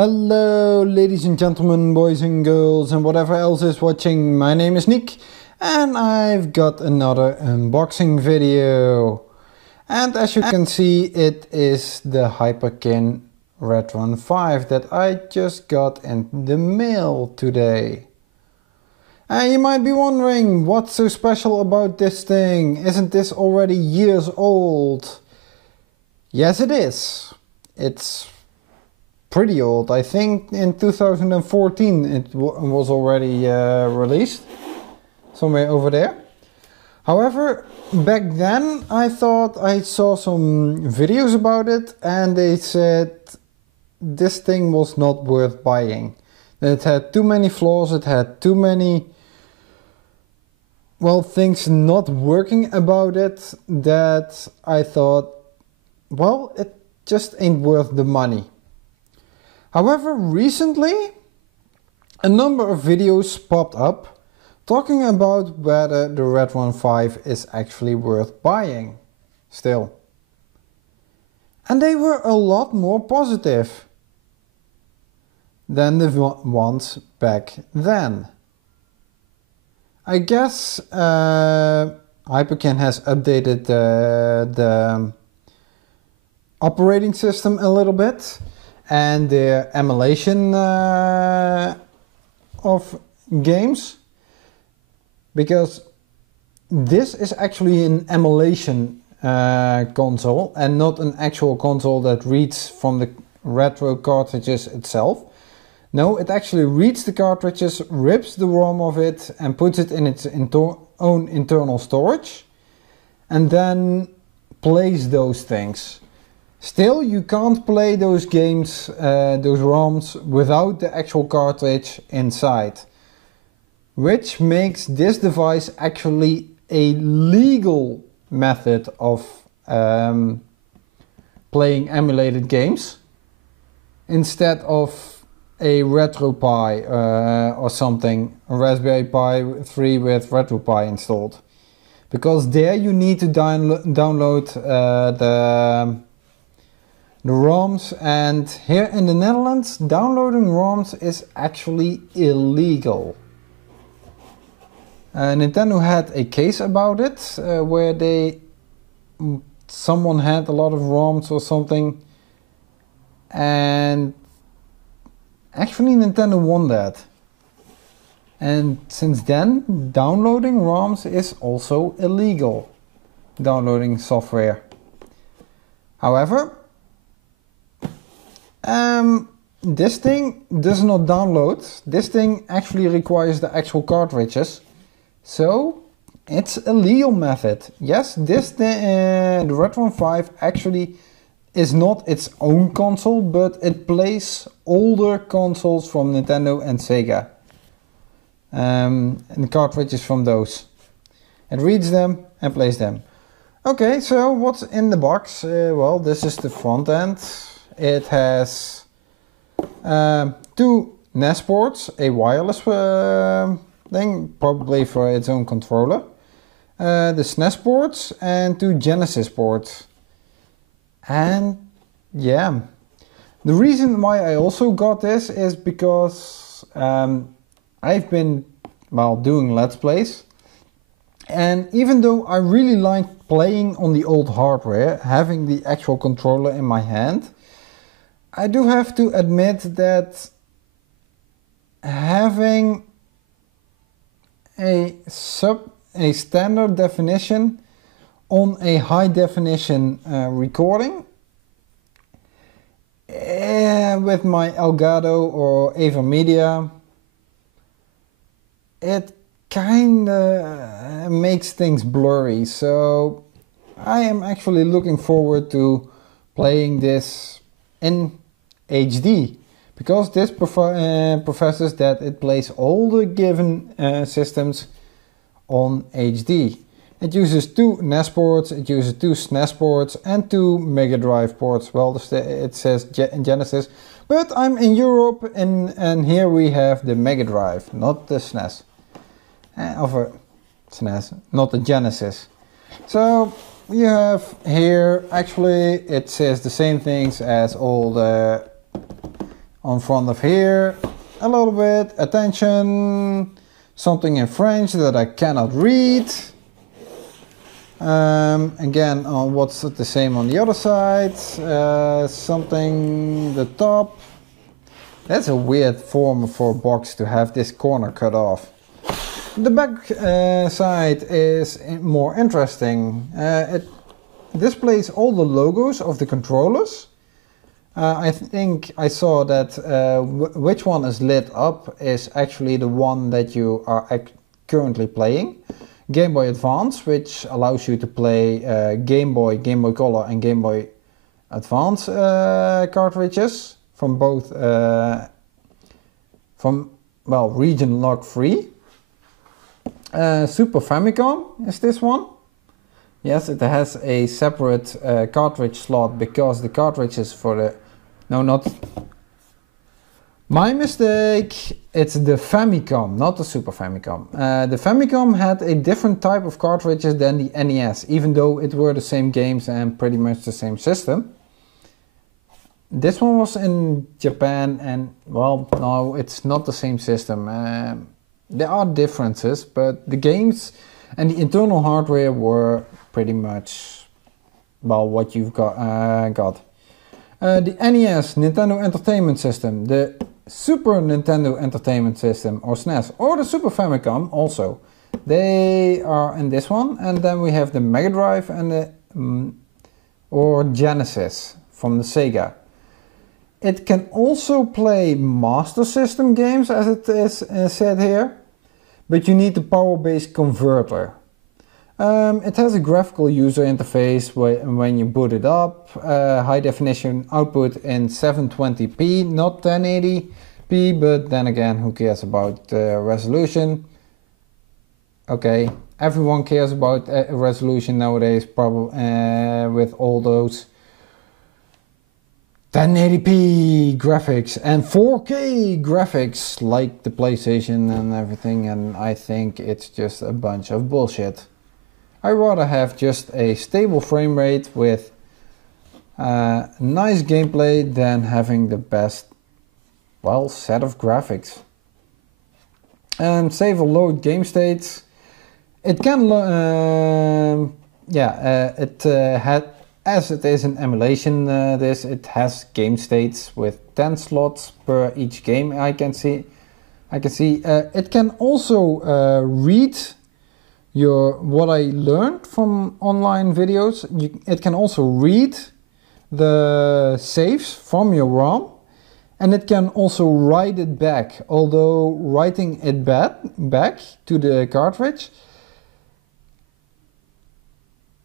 Hello ladies and gentlemen, boys and girls and whatever else is watching. My name is Nick and I've got another unboxing video. And as you can see, it is the Hyperkin Retron 5 that I just got in the mail today. And you might be wondering, what's so special about this thing? Isn't this already years old? Yes, it is. It's pretty old. I think in 2014 it was already released, somewhere over there. However, back then I thought I saw some videos about it and they said this thing was not worth buying. It had too many flaws, it had too many, well, things not working about it, that I thought, well, it just ain't worth the money. However, recently a number of videos popped up talking about whether the Retron 5 is actually worth buying still. And they were a lot more positive than the ones back then. I guess Hyperkin has updated the operating system a little bit and the emulation of games, because this is actually an emulation console and not an actual console that reads from the retro cartridges itself. No, it actually reads the cartridges, rips the ROM of it and puts it in its own internal storage and then plays those things. Still, you can't play those games, those ROMs, without the actual cartridge inside. Which makes this device actually a legal method of playing emulated games, instead of a RetroPie or something, a Raspberry Pi 3 with RetroPie installed. Because there you need to download the ROMs, and here in the Netherlands downloading ROMs is actually illegal. Nintendo had a case about it where someone had a lot of ROMs or something, and actually Nintendo won that. And since then downloading ROMs is also illegal, downloading software. However, this thing does not download. This thing actually requires the actual cartridges, so it's a legal method. Yes, the Retron 5 actually is not its own console, but it plays older consoles from Nintendo and Sega, and the cartridges from those. It reads them and plays them. Okay, so what's in the box? Well, this is the front end. It has two NES ports, a wireless thing, probably for its own controller, the SNES ports, and two Genesis ports. And yeah, the reason why I also got this is because I've been, well, doing Let's Plays, and even though I really like playing on the old hardware, having the actual controller in my hand, I do have to admit that having a standard definition on a high definition recording with my Elgato or Ava Media, it kinda makes things blurry. So I am actually looking forward to playing this in HD, because this professes that it plays all the given systems on HD. It uses two NES ports, it uses two SNES ports and two Megadrive ports. Well, it says Genesis, but I'm in Europe and here we have the Megadrive, not the SNES. Of SNES, not the Genesis. So you have here, actually it says the same things as all the on front of here a little bit. Attention, something in French that I cannot read. Again, what's the same on the other side? Something the top. That's a weird form for a box to have this corner cut off. The back side is more interesting. It displays all the logos of the controllers. I think I saw that which one is lit up is actually the one that you are currently playing. Game Boy Advance, which allows you to play Game Boy, Game Boy Color and Game Boy Advance cartridges from both, region lock free. Super Famicom is this one. Yes, it has a separate cartridge slot because the cartridge is for the... No, not... My mistake. It's the Famicom, not the Super Famicom. The Famicom had a different type of cartridges than the NES, even though it were the same games and pretty much the same system. This one was in Japan and, well, no, it's not the same system. There are differences, but the games and the internal hardware were pretty much, well, what you've got. The NES, Nintendo Entertainment System, the Super Nintendo Entertainment System, or SNES, or the Super Famicom also. They are in this one, and then we have the Megadrive and the or Genesis from the Sega. It can also play Master System games, as it is said here, but you need the power-based converter. It has a graphical user interface when you boot it up, high definition output in 720p, not 1080p, but then again, who cares about resolution? Okay, everyone cares about resolution nowadays, probably with all those 1080p graphics and 4K graphics like the PlayStation and everything, and I think it's just a bunch of bullshit. I rather have just a stable frame rate with nice gameplay than having the best, well, set of graphics. And save or load game states. It can, as it is an emulation, it has game states with 10 slots per each game. I can see. It can also read what I learned from online videos. It can also read the saves from your ROM, and it can also write it back, although writing it back to the cartridge,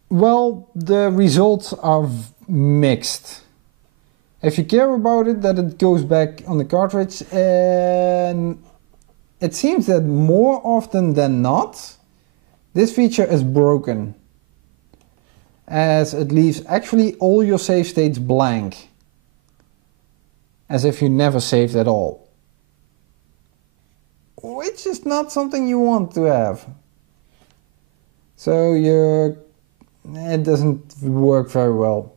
well, the results are mixed. If you care about it, that it goes back on the cartridge, and it seems that more often than not, this feature is broken, as it leaves actually all your save states blank, as if you never saved at all, which is not something you want to have. So it doesn't work very well.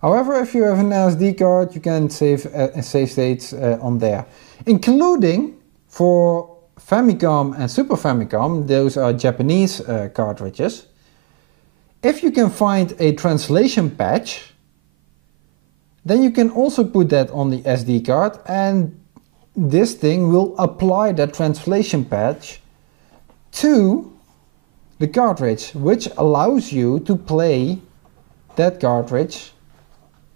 However, if you have an SD card, you can save states on there, including for Famicom and Super Famicom. Those are Japanese cartridges. If you can find a translation patch, then you can also put that on the SD card, and this thing will apply that translation patch to the cartridge, which allows you to play that cartridge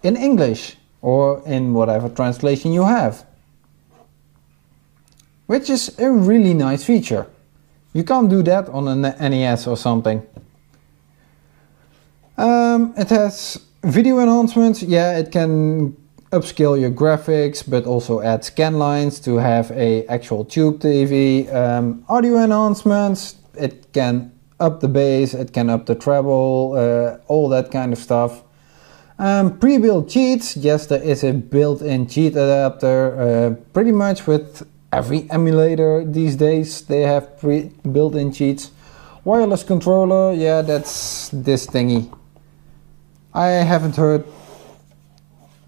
in English or in whatever translation you have, which is a really nice feature. You can't do that on an NES or something. It has video enhancements. Yeah, it can upscale your graphics, but also add scan lines to have a actual tube TV. Audio enhancements. It can up the bass, it can up the treble, all that kind of stuff. Pre-built cheats. Yes, there is a built-in cheat adapter. Pretty much with every emulator these days, they have built-in cheats. Wireless controller. Yeah, that's this thingy. I haven't heard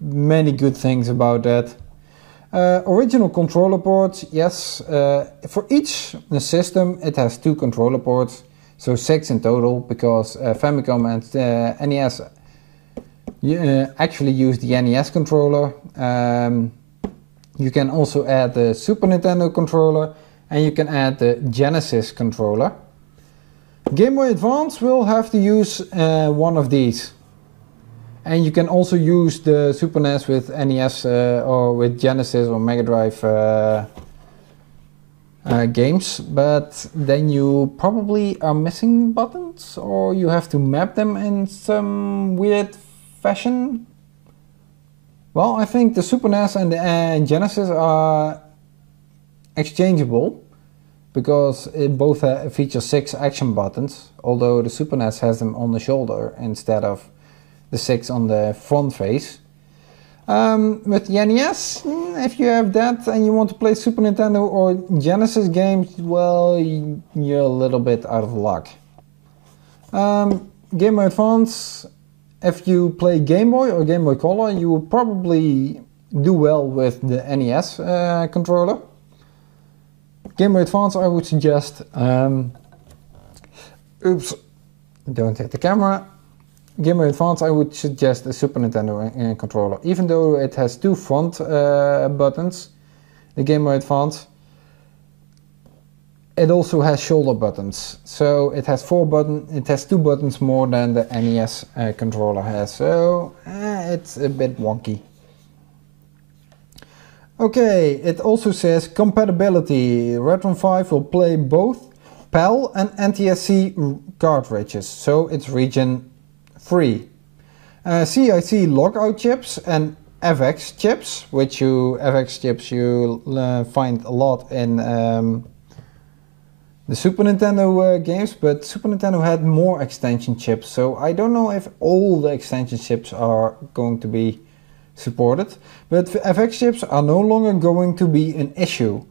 many good things about that. Original controller ports, yes. For each system it has 2 controller ports, so 6 in total, because Famicom and NES actually use the NES controller. You can also add the Super Nintendo controller, and you can add the Genesis controller. Game Boy Advance will have to use one of these. And you can also use the Super NES with NES or with Genesis or Megadrive games, but then you probably are missing buttons, or you have to map them in some weird fashion. Well, I think the Super NES and the Genesis are exchangeable, because it both feature 6 action buttons, although the Super NES has them on the shoulder instead of the 6 on the front face. With the NES, if you have that and you want to play Super Nintendo or Genesis games, well, you're a little bit out of luck. Game Boy Advance, if you play Game Boy or Game Boy Color, you will probably do well with the NES controller. Game Boy Advance, I would suggest, oops, don't hit the camera. Game Boy Advance, I would suggest a Super Nintendo controller. Even though it has 2 front buttons, the Game Boy Advance, it also has shoulder buttons. So it has 4 buttons. It has 2 buttons more than the NES controller has. So it's a bit wonky. Okay, it also says compatibility. Retron 5 will play both PAL and NTSC cartridges, so it's region free. CIC logout chips and FX chips, which FX chips you find a lot in the Super Nintendo games, but Super Nintendo had more extension chips, so I don't know if all the extension chips are going to be supported, but FX chips are no longer going to be an issue,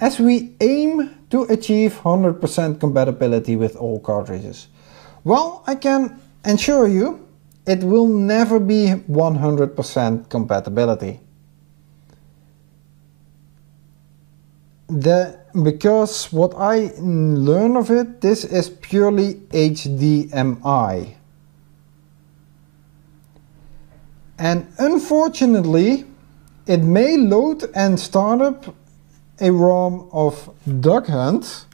as we aim to achieve 100% compatibility with all cartridges. Well, I can ensure you, it will never be 100% compatibility. Because what I learn of it, this is purely HDMI. And unfortunately, it may load and start up a ROM of Duck Hunt.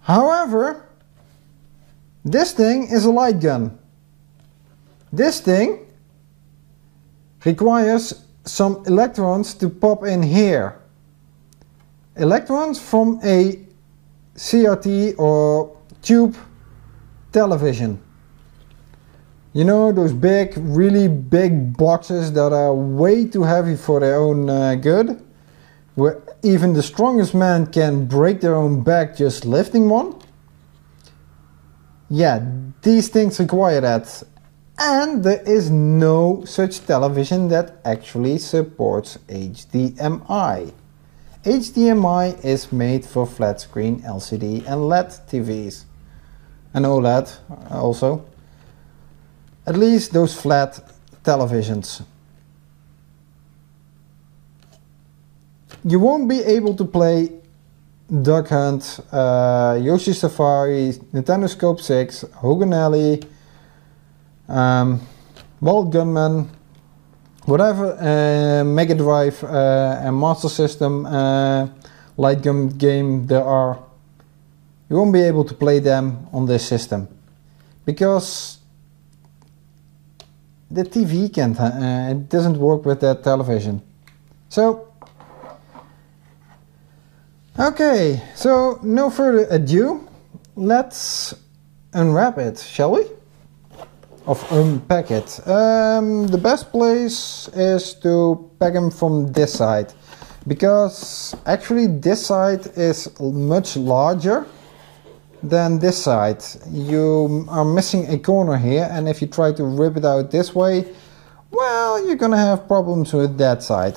However, this thing is a light gun. This thing requires some electrons to pop in here. Electrons from a CRT or tube television. You know, those big, really big boxes that are way too heavy for their own good, where even the strongest man can break their own back just lifting one. Yeah, these things require that. And there is no such television that actually supports HDMI. HDMI is made for flat screen LCD and LED TVs. And OLED also. At least those flat televisions. You won't be able to play Duck Hunt, Yoshi Safari, Nintendo Scope 6, Hogan Alley, Wild Gunman, whatever Megadrive and Master System light gun game there are. You won't be able to play them on this system. Because the TV can't, it doesn't work with that television. So, okay, so no further ado, let's unwrap it, shall we? Of unpack it. The best place is to pack them from this side, because actually this side is much larger than this side. You are missing a corner here, and if you try to rip it out this way, well, you're gonna have problems with that side.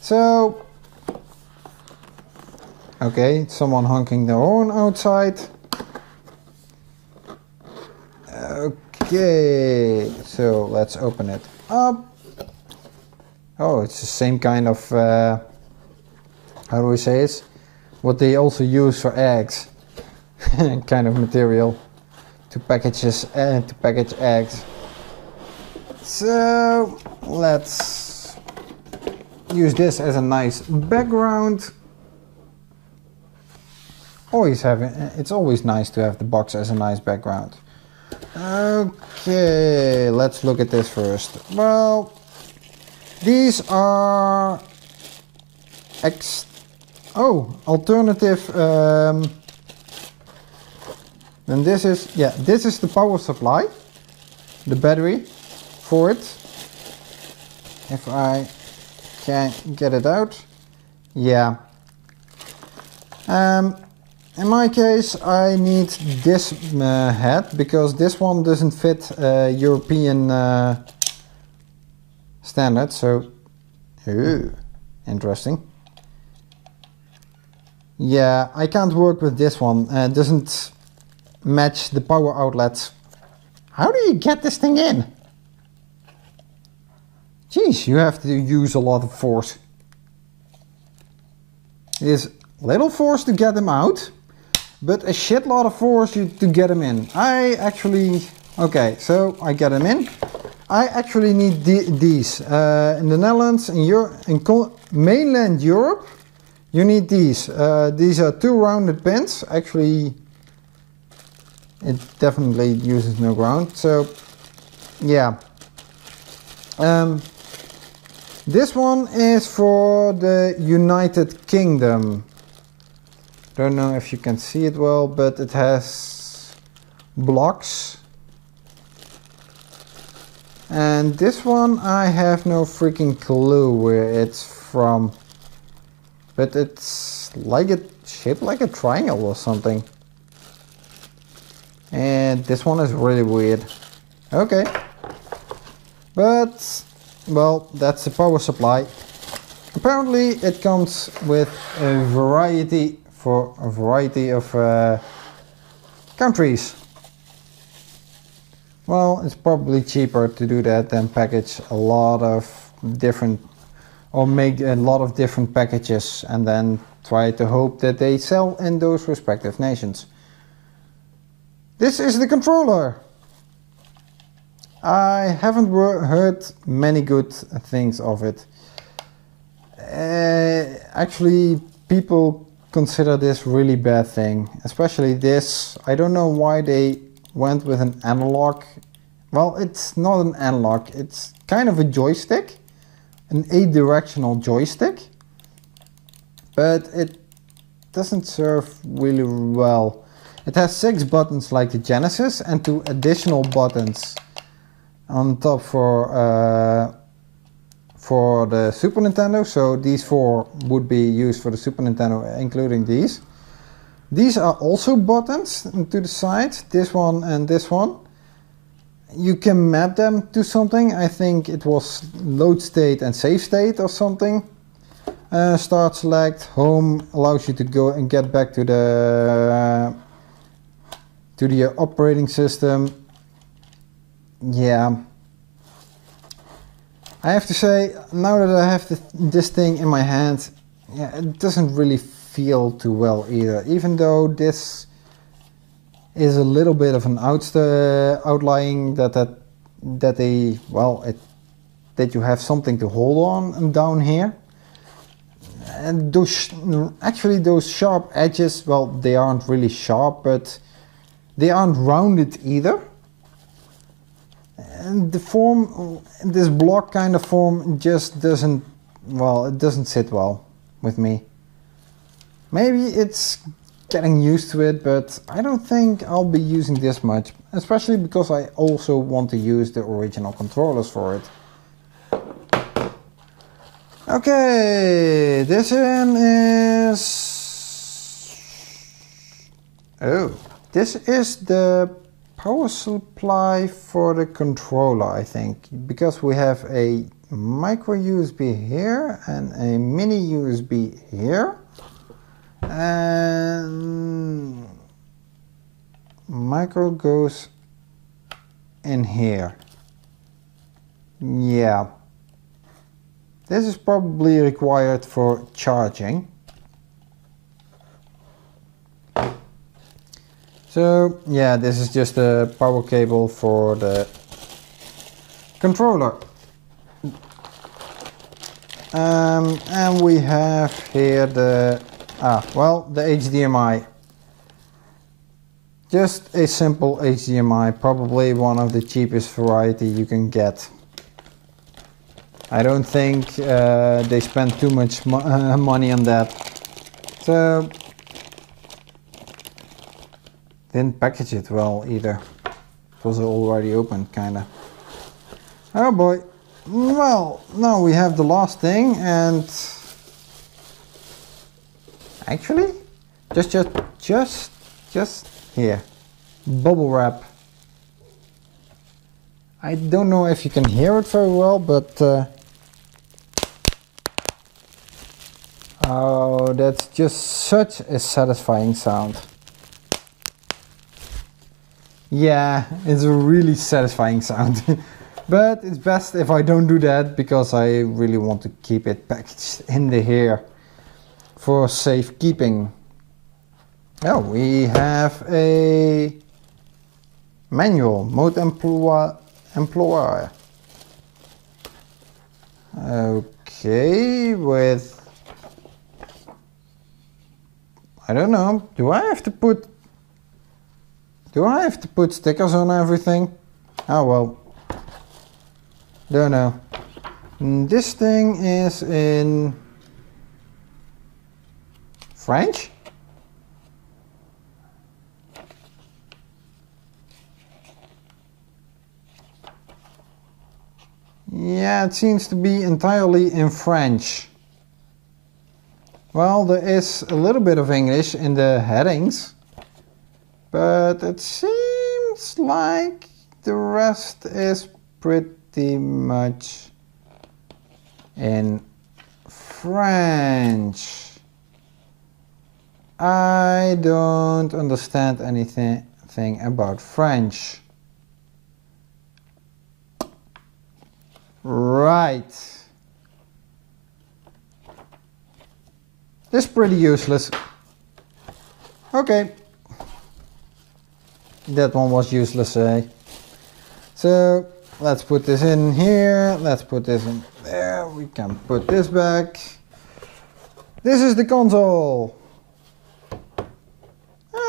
So, okay, someone honking their horn outside. Okay, so let's open it up. Oh, it's the same kind of, how do we say it? What they also use for eggs. Kind of material to package eggs. So let's use this as a nice background. It's always nice to have the box as a nice background. Okay, let's look at this first. Well, these are alternative. And this is the power supply, the battery for it. If I can get it out, yeah. In my case, I need this head because this one doesn't fit European standard. So, interesting. Yeah, I can't work with this one. It doesn't match the power outlets. How do you get this thing in? Jeez, you have to use a lot of force. There's little force to get them out, but a shitload of force to get them in. Okay, so I get them in. I actually need these. In the Netherlands, in mainland Europe, you need these. These are 2 rounded pins. Actually, it definitely uses no ground. So, yeah. This one is for the United Kingdom. Don't know if you can see it well, but it has blocks. And this one, I have no freaking clue where it's from. But it's shaped like a triangle or something. And this one is really weird. Okay. But, well, that's the power supply. Apparently it comes with a variety of countries. Well, it's probably cheaper to do that than package a lot of different, or make a lot of different packages and then try to hope that they sell in those respective nations. This is the controller. I haven't heard many good things of it. Actually, people consider this really bad thing, especially this. I don't know why they went with an analog. Well, it's not an analog, it's kind of a joystick, an 8-directional joystick, but it doesn't serve really well. It has 6 buttons like the Genesis and 2 additional buttons on top for the Super Nintendo. So these 4 would be used for the Super Nintendo, including these. These are also buttons to the side, this one and this one. You can map them to something. I think it was load state and save state or something. Start, select, home allows you to go and get back to the operating system. Yeah. I have to say, now that I have this thing in my hand, yeah, it doesn't really feel too well either. Even though this is a little bit of an outlying that you have something to hold on down here. And those sharp edges, well, they aren't really sharp, but they aren't rounded either. And the form, this block kind of form, just doesn't, well, it doesn't sit well with me. Maybe it's getting used to it, but I don't think I'll be using this much, especially because I also want to use the original controllers for it. Okay, this one is... Oh, this is the power supply for the controller, I think, because we have a micro USB here and a mini USB here, and micro goes in here. Yeah, This is probably required for charging. So yeah, this is just a power cable for the controller. And we have here the HDMI. Just a simple HDMI, probably one of the cheapest variety you can get. I don't think they spend too much money on that. So didn't package it well either. It was already opened kinda. Oh boy. Well, now we have the last thing, and actually just here, bubble wrap. I don't know if you can hear it very well, but oh, that's just such a satisfying sound. Yeah, it's a really satisfying sound. But it's best if I don't do that, because I really want to keep it packaged in the here for safekeeping. Oh, we have a manual, mode employer. Okay, with, I don't know, do I have to put stickers on everything? Oh well, don't know. This thing is in French? Yeah, it seems to be entirely in French. Well, there is a little bit of English in the headings, but it seems like the rest is pretty much in French. I don't understand anything about French. Right. This is pretty useless. Okay. That one was useless, eh? So let's put this in here. Let's put this in there. We can put this back. This is the console.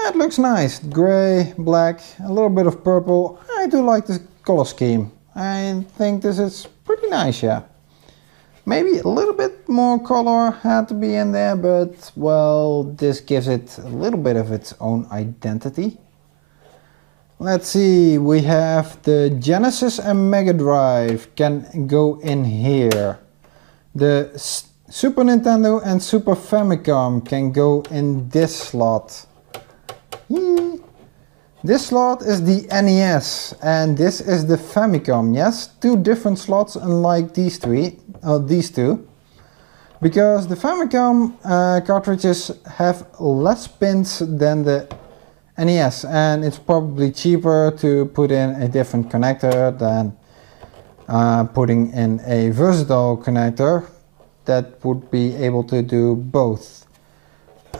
It looks nice. Gray, black, a little bit of purple. I do like this color scheme. I think this is pretty nice, yeah. Maybe a little bit more color had to be in there, but well, this gives it a little bit of its own identity. Let's see, we have the Genesis and Megadrive can go in here. The Super Nintendo and Super Famicom can go in this slot. This slot is the NES and this is the Famicom. Yes, two different slots unlike these two. Because the Famicom cartridges have less pins than the NES, and it's probably cheaper to put in a different connector than putting in a versatile connector that would be able to do both.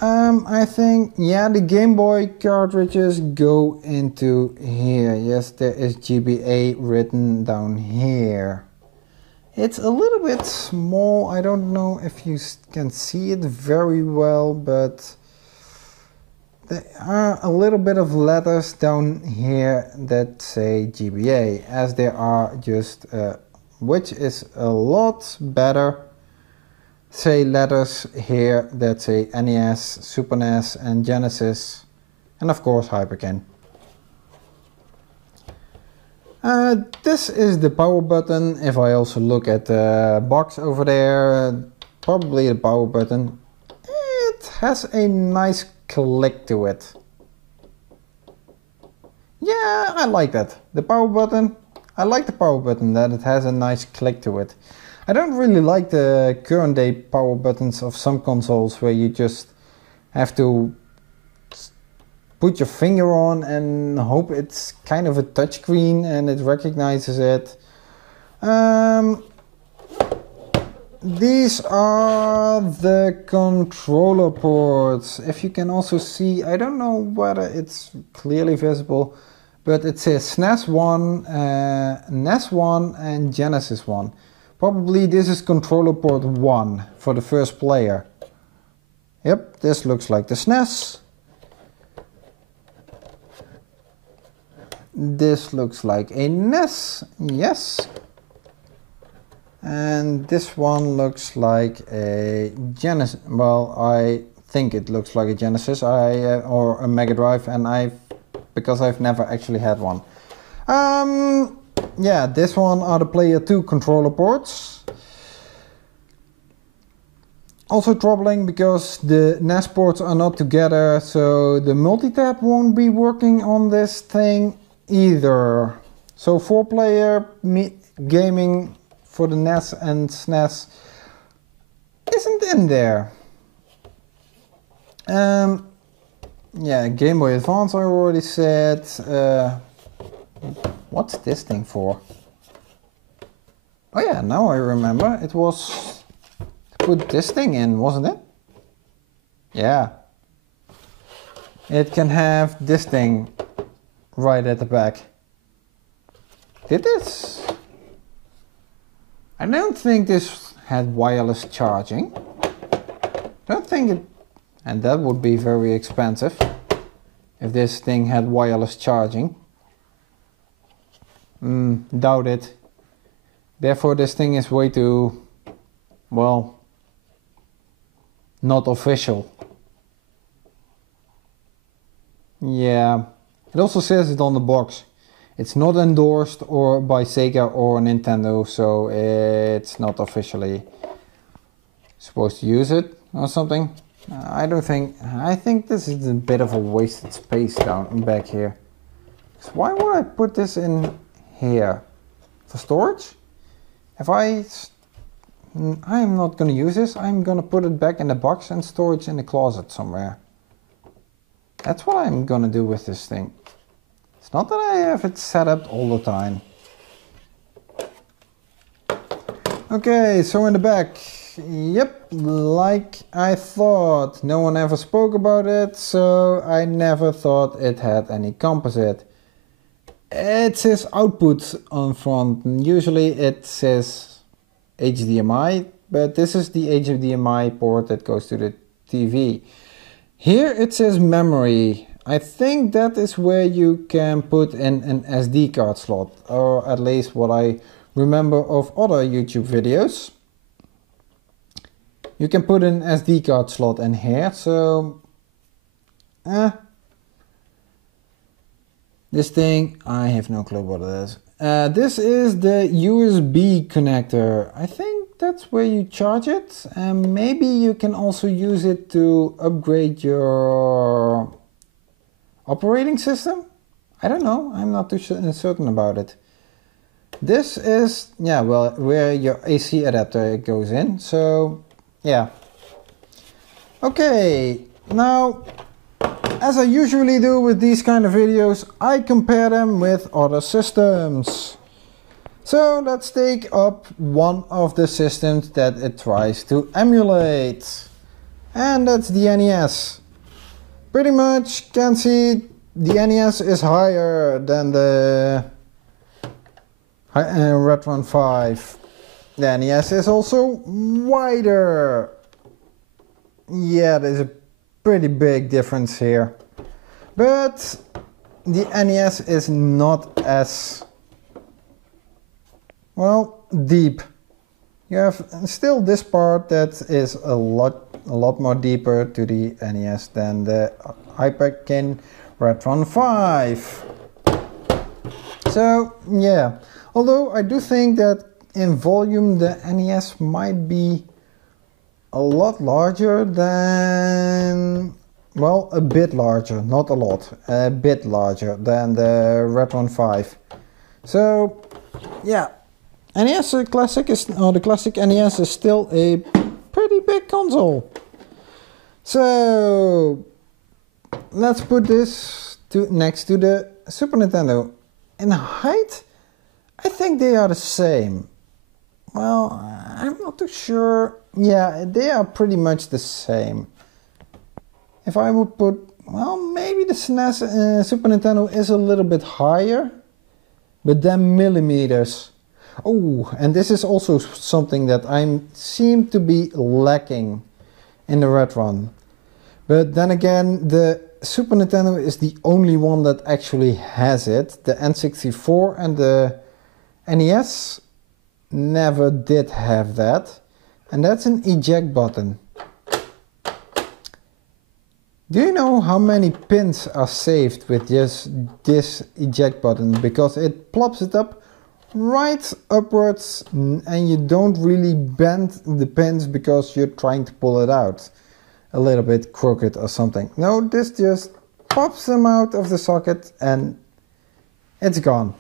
I think, yeah, the Game Boy cartridges go into here. Yes, there is GBA written down here. It's a little bit small. I don't know if you can see it very well, but there are a little bit of letters down here that say GBA, as there are just, which is a lot better. Say letters here that say NES, Super NES and Genesis, and of course Hyperkin. This is the power button. If I also look at the box over there, probably the power button. It has a nice click to it. Yeah, I like that. The power button. I like the power button, that it has a nice click to it. I don't really like the current day power buttons of some consoles where you just have to put your finger on and hope it's kind of a touchscreen and it recognizes it. these are the controller ports. If you can also see, I don't know whether it's clearly visible, but it says SNES 1, NES 1 and Genesis 1. Probably this is controller port 1 for the first player. Yep, this looks like the SNES. This looks like a NES, yes. And this one looks like a Genesis. Well, I think it looks like a Genesis or a Megadrive, and because I've never actually had one. Yeah, this one are the player 2 controller ports. Also troubling because the NES ports are not together, so the multi-tap won't be working on this thing either. So 4-player gaming for the NES and SNES isn't in there. Yeah, Game Boy Advance I already said. What's this thing for? Oh yeah, now I remember. It was to put this thing in, wasn't it? Yeah. It can have this thing right at the back. Did this? I don't think this had wireless charging. Don't think it, and that would be very expensive if this thing had wireless charging. Doubt it. Therefore this thing is way too, well, not official. Yeah, it also says it on the box. It's not endorsed or by Sega or Nintendo, so it's not officially supposed to use it or something. I think this is a bit of a wasted space down back here. So why would I put this in here? For storage? If I'm not going to use this, I'm going to put it back in the box and store it in the closet somewhere. That's what I'm going to do with this thing. It's not that I have it set up all the time. Okay, so in the back, yep, like I thought. No one ever spoke about it, so I never thought it had any composite. It says output on front. Usually it says HDMI, but this is the HDMI port that goes to the TV. Here it says memory. I think that is where you can put in an SD card slot, or at least what I remember of other YouTube videos. You can put an SD card slot in here, so this thing, I have no clue what it is. This is the USB connector. I think that's where you charge it, and maybe you can also use it to upgrade your operating system? I don't know, I'm not too certain about it. This is, yeah, well, where your AC adapter goes in, so yeah. Okay, now, as I usually do with these kind of videos, I compare them with other systems. So let's take up one of the systems that it tries to emulate. And that's the NES. Pretty much can see the NES is higher than the Retron 5. The NES is also wider. Yeah, there's a pretty big difference here. But the NES is not as, well, deep. You have still this part that is a lot more deeper to the NES than the Hyperkin Retron 5. So yeah, although I do think that in volume the NES might be a lot larger than, well, a bit larger, not a lot, a bit larger than the Retron 5. So yeah, NES Classic is, or the classic NES is still a pretty big console. So let's put this next to the Super Nintendo. In height, I think they are the same. well, I'm not too sure. Yeah, they are pretty much the same. If I would put, well, maybe the SNES Super Nintendo is a little bit higher, but then millimeters. Oh, and this is also something that I seem to be lacking in the Retron. But then again, the Super Nintendo is the only one that actually has it. The N64 and the NES never did have that. And that's an eject button. Do you know how many pins are saved with just this eject button? Because it plops it up right upwards and you don't really bend the pins because you're trying to pull it out a little bit crooked or something. No, this just pops them out of the socket and it's gone.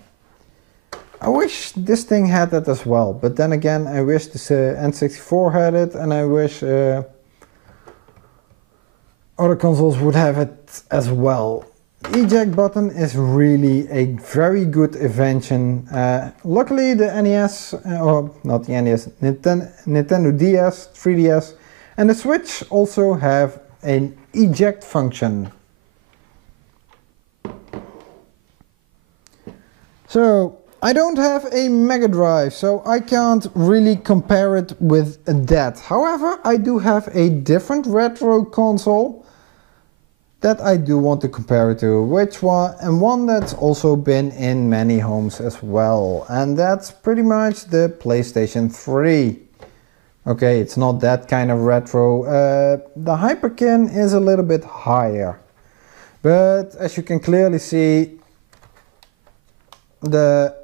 I wish this thing had that as well, but then again I wish this N64 had it, and I wish other consoles would have it as well. The eject button is really a very good invention. Luckily the NES, or not the NES, Nintendo DS, 3DS and the Switch also have an eject function. So I don't have a Megadrive, so I can't really compare it with that. However, I do have a different retro console that I do want to compare it to, which one, and one that's also been in many homes as well, and that's pretty much the PlayStation 3. Okay, it's not that kind of retro. The Hyperkin is a little bit higher, but as you can clearly see, the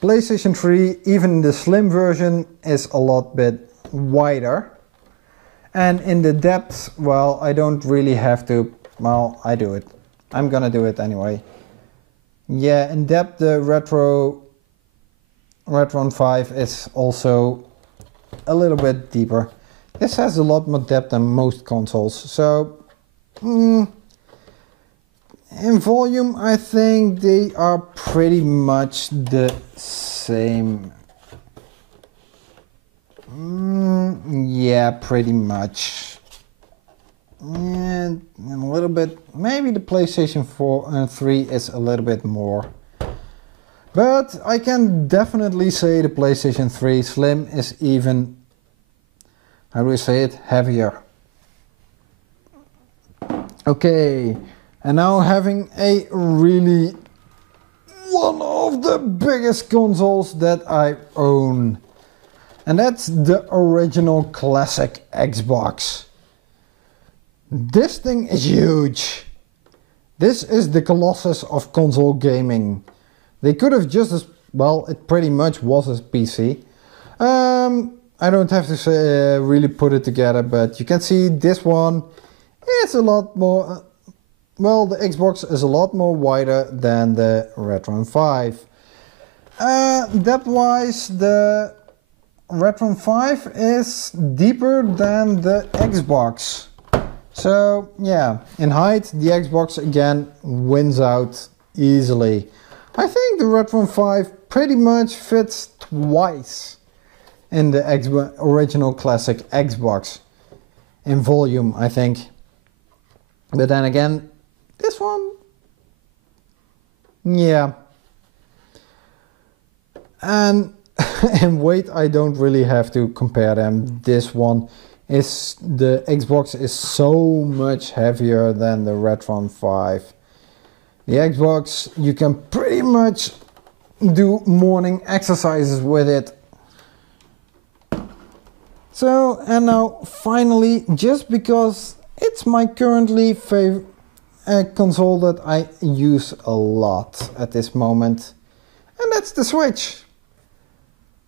PlayStation 3, even the slim version, is a lot bit wider. And in the depth, well, I don't really have to, well, I do it. I'm gonna do it anyway. Yeah, in depth the Retron 5 is also a little bit deeper. This has a lot more depth than most consoles, so in volume I think they are pretty much the same. Yeah, pretty much. And a little bit, maybe the PlayStation 4 and 3 is a little bit more. But I can definitely say the PlayStation 3 Slim is even, how do we say it, heavier. Okay, and now having a really one of the biggest consoles that I own. And that's the original classic Xbox. This thing is huge. This is the Colossus of console gaming. They could have just as, well, it pretty much was a PC. I don't have to say, really put it together, but you can see this one is a lot more, well, the Xbox is a lot more wider than the Retron 5. Depth-wise, the Retron 5 is deeper than the Xbox. So yeah, in height the Xbox again wins out easily. I think the Retron 5 pretty much fits twice in the original classic Xbox in volume, I think. But then again, this one, yeah. And in weight I don't really have to compare them. This one is, the Xbox is so much heavier than the Retron 5. The Xbox, you can pretty much do morning exercises with it. So, and now finally, just because it's my currently favorite console that I use a lot at this moment, and that's the Switch.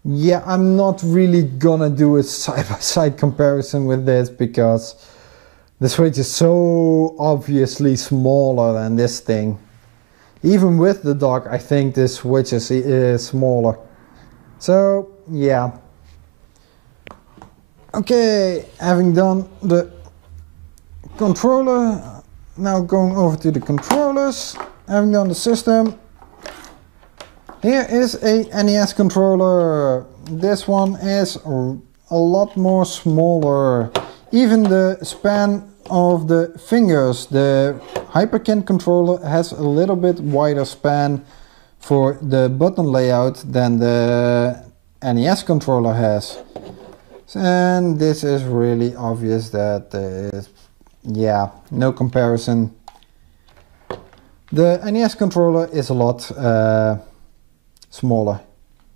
Yeah, I'm not really gonna do a side-by-side comparison with this because the Switch is so obviously smaller than this thing. Even with the dock, I think this Switch is smaller. So, yeah. Okay, having done the controller, now going over to the controllers. Having done the system, Here is a NES controller. This one is a lot more smaller. Even the span of the fingers. The Hyperkin controller has a little bit wider span for the button layout than the NES controller has. And this is really obvious that there is, yeah, no comparison. The NES controller is a lot smaller.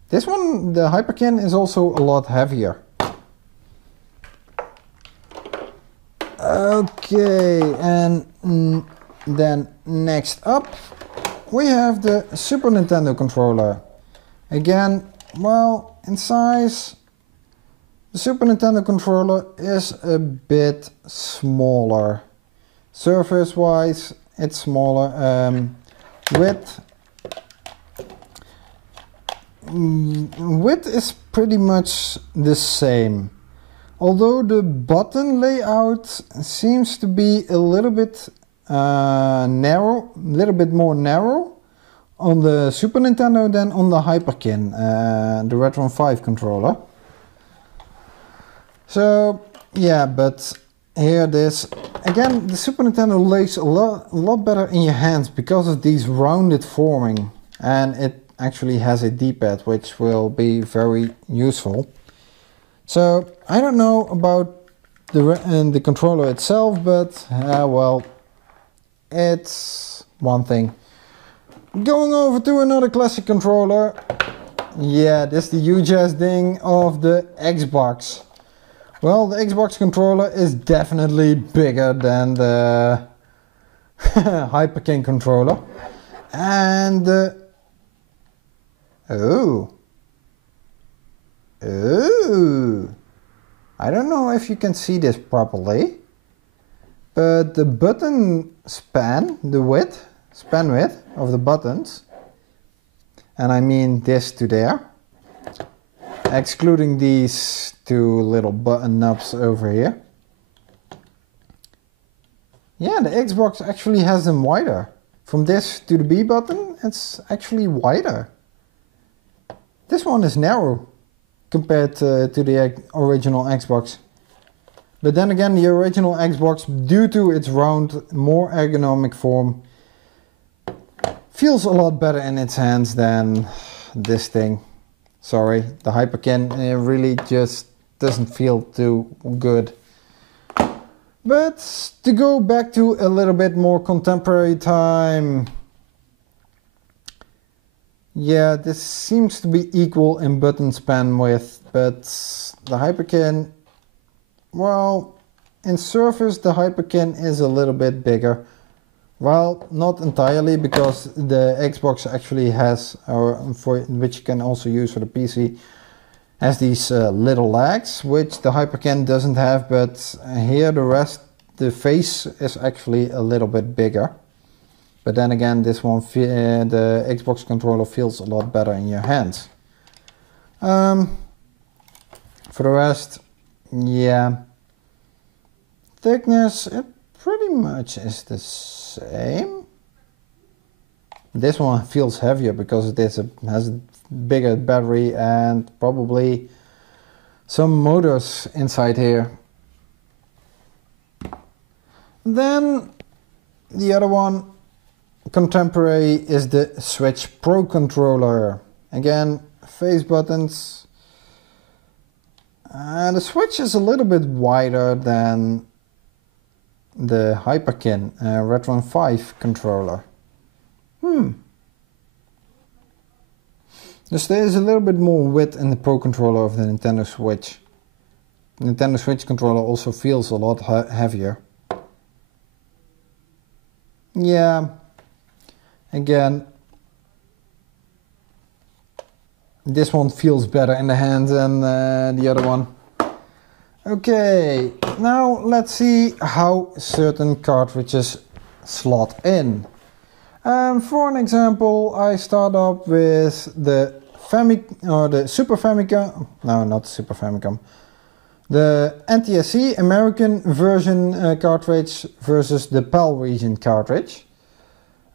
This one, the Hyperkin, is also a lot heavier. Okay, and then next up we have the Super Nintendo controller. Again, well, in size, the Super Nintendo controller is a bit smaller. Surface wise, it's smaller. Width is pretty much the same. Although the button layout seems to be a little bit narrow, a little bit more narrow on the Super Nintendo than on the Hyperkin, the Retron 5 controller. So yeah, but here it is. Again, the Super Nintendo lays a lot better in your hands because of these rounded forming, and it actually has a D-pad which will be very useful. So I don't know about the controller itself, but well, it's one thing. Going over to another classic controller. Yeah, this is the huge ass thing of the Xbox. Well, the Xbox controller is definitely bigger than the Hyperkin controller. And oh, I don't know if you can see this properly, but the button span, span width of the buttons, and I mean this to there, excluding these two little button knobs over here. Yeah, the Xbox actually has them wider. From this to the B button, it's actually wider. This one is narrow compared to the original Xbox. But then again, the original Xbox, due to its round, more ergonomic form, feels a lot better in its hands than this thing. Sorry, the Hyperkin really just doesn't feel too good. But to go back to a little bit more contemporary time. Yeah, this seems to be equal in button span width, but the Hyperkin, well, in surface the Hyperkin is a little bit bigger. Well, not entirely, because the Xbox actually has, which you can also use for the PC, has these little legs, which the Hyperkin doesn't have, but here the face is actually a little bit bigger. But then again, this one, the Xbox controller feels a lot better in your hands. For the rest, yeah, thickness, it pretty much is the same. This one feels heavier because it has a bigger battery and probably some motors inside here. Then the other one, contemporary, is the Switch Pro controller. Again, face buttons. The Switch is a little bit wider than the Hyperkin Retron 5 controller. Dus there is a little bit more width in the Pro controller of the Nintendo Switch. The Nintendo Switch controller also feels a lot heavier. Yeah, again, this one feels better in the hand than the other one. Okay, now let's see how certain cartridges slot in. For an example, I start up with the Super Famicom, no, not Super Famicom, the NTSC American version cartridge versus the PAL region cartridge.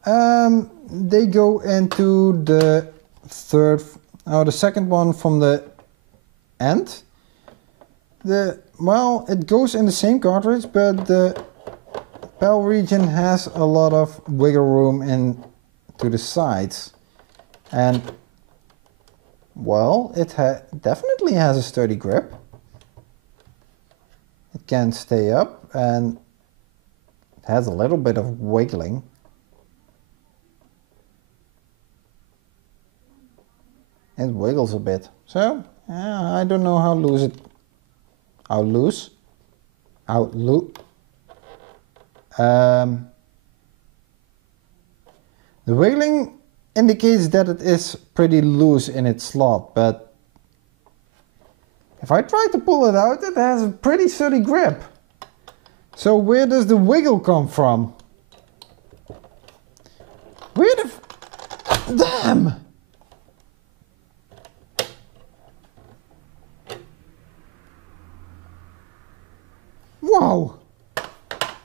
They go into the the second one from the end. Well, it goes in the same cartridge, but the PAL region has a lot of wiggle room in to the sides, and well, it definitely has a sturdy grip. It can stay up and it has a little bit of wiggling. It wiggles a bit, so I don't know how loose the wiggling indicates that it is pretty loose in its slot, but if I try to pull it out, it has a pretty sturdy grip. So where does the wiggle come from? Where the damn! Wow!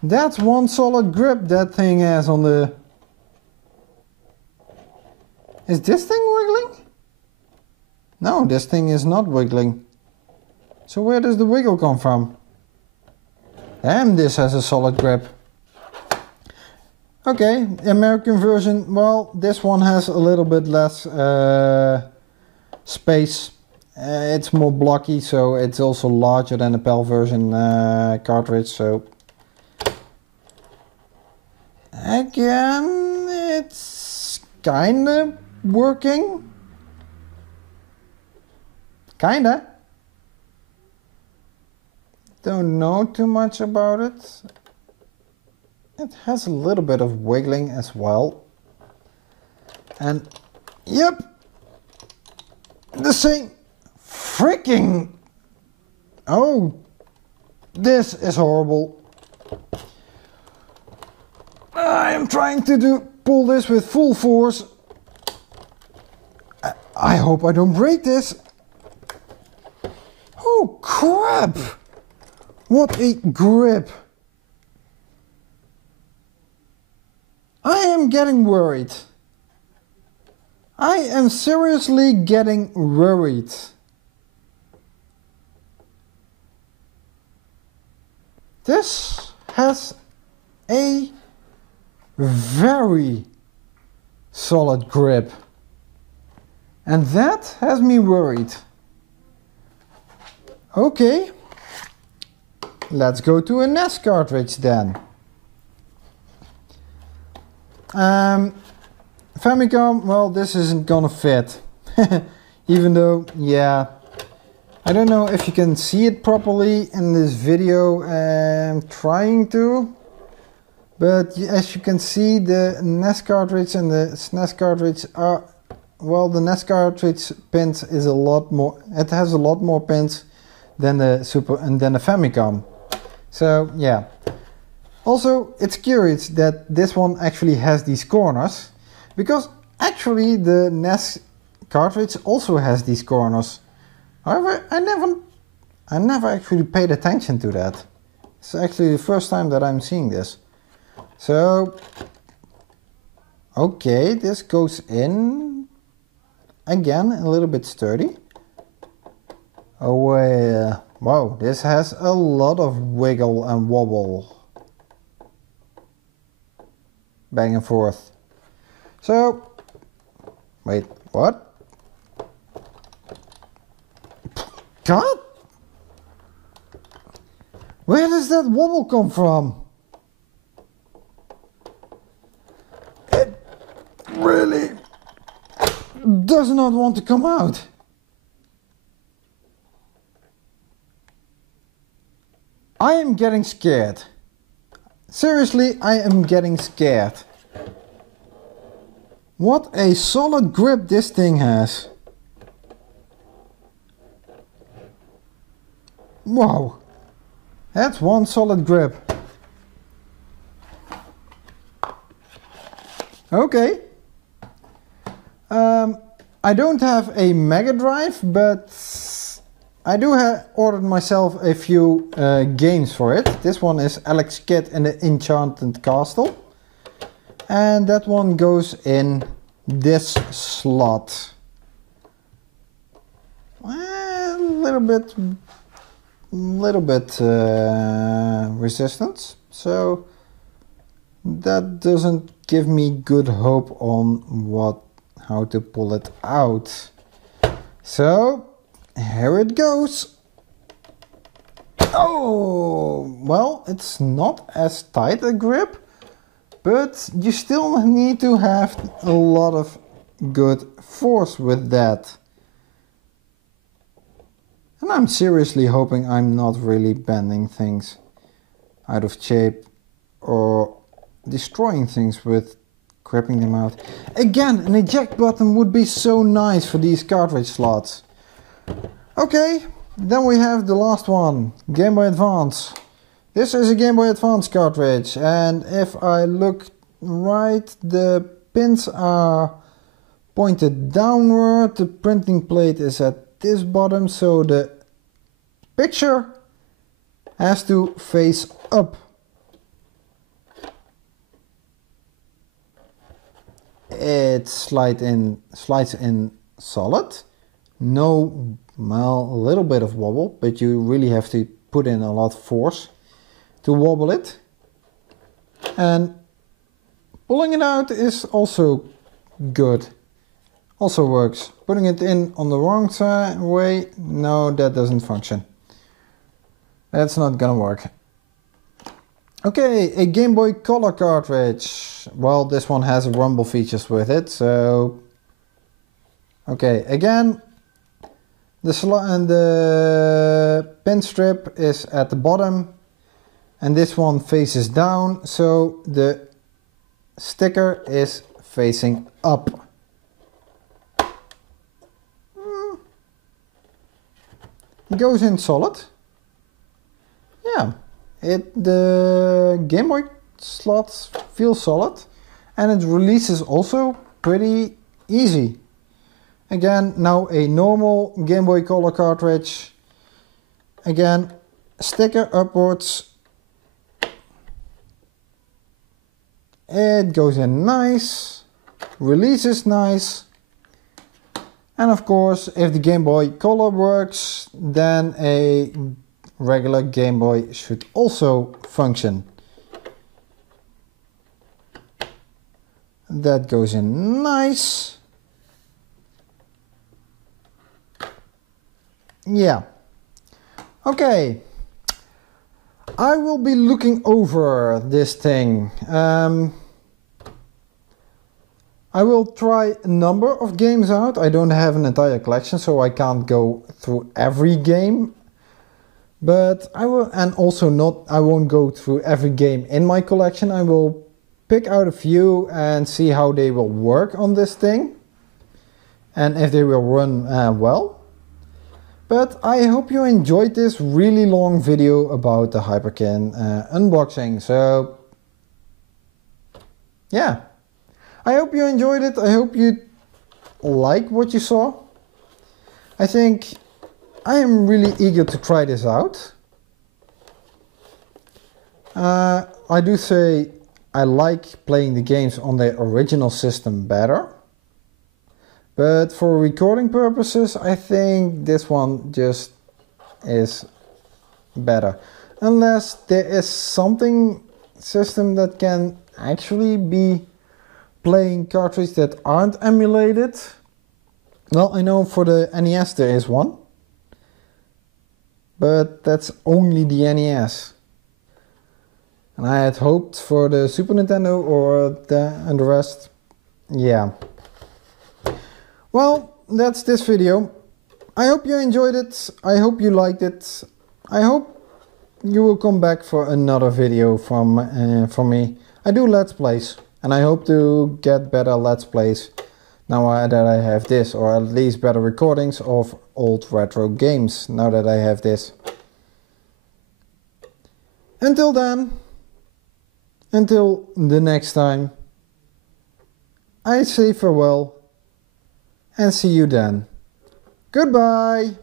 That's one solid grip that thing has on the... Is this thing wiggling? No, this thing is not wiggling. So where does the wiggle come from? Damn, this has a solid grip. Okay, the American version, well, this one has a little bit less space. It's more blocky, so it's also larger than the PAL version cartridge, so... Again, it's kinda working. Kinda. Don't know too much about it. It has a little bit of wiggling as well. And yep, the same freaking... Oh, this is horrible. I am trying to pull this with full force. I hope I don't break this. Oh crap! What a grip! I am getting worried. I am seriously getting worried. This has a very solid grip, and that has me worried. Okay, let's go to a NES cartridge then. Famicom, well, this isn't gonna fit. Even though, yeah, I don't know if you can see it properly in this video. I'm trying to, but as you can see, the NES cartridge and the SNES cartridge are, well, the NES cartridge pins is a lot more, it has a lot more pins than the Famicom. So yeah. Also, it's curious that this one actually has these corners, because actually the NES cartridge also has these corners. However, I never actually paid attention to that. It's actually the first time that I'm seeing this. So, okay, this goes in again, a little bit sturdy. Oh, wow, this has a lot of wiggle and wobble. Back and forth. So, wait, what? God? Where does that wobble come from? It really does not want to come out. I am getting scared. Seriously, I am getting scared. What a solid grip this thing has. Wow. That's one solid grip. Okay. I don't have a Megadrive, but I do ordered myself a few games for it. This one is Alex Kidd and the Enchanted Castle. And that one goes in this slot. a little bit resistance, so that doesn't give me good hope on how to pull it out. So here it goes. Oh, well, it's not as tight a grip, but you still need to have a lot of good force with that. And I'm seriously hoping I'm not really bending things out of shape or destroying things with gripping them out. Again, an eject button would be so nice for these cartridge slots. Okay, then we have the last one, Game Boy Advance. This is a Game Boy Advance cartridge, and if I look right, the pins are pointed downward, the printing plate is at this bottom, so the picture has to face up. It slides in solid. No, well, a little bit of wobble, but you really have to put in a lot of force to wobble it. And pulling it out is also good. Also works. Putting it in on the wrong way, no, that doesn't function. That's not gonna work. Okay, a Game Boy Color cartridge. Well, this one has rumble features with it, so... Okay, again, the pin strip is at the bottom, and this one faces down, so the sticker is facing up. It goes in solid. Yeah, the Game Boy slots feel solid, and it releases also pretty easy. Again, now a normal Game Boy Color cartridge. Again, sticker upwards. It goes in nice, releases nice. And of course, if the Game Boy Color works, then a regular Game Boy should also function. That goes in nice. Yeah. Okay. I will be looking over this thing. I will try a number of games out. I don't have an entire collection, so I can't go through every game. But I will, and also I won't go through every game in my collection. I will pick out a few and see how they will work on this thing. And if they will run well. But I hope you enjoyed this really long video about the Hyperkin unboxing. So, yeah. I hope you enjoyed it. I hope you like what you saw. I think I am really eager to try this out. I do say I like playing the games on the original system better. But for recording purposes, I think this one just is better. Unless there is something system that can actually be playing cartridges that aren't emulated. Well, I know for the NES there is one. But that's only the NES. And I had hoped for the Super Nintendo or and the rest. Yeah. Well, that's this video. I hope you enjoyed it. I hope you liked it. I hope you will come back for another video from me. I do Let's Plays, and I hope to get better Let's Plays now that I have this, or at least better recordings of old retro games now that I have this. Until then, until the next time, I say farewell and see you then. Goodbye!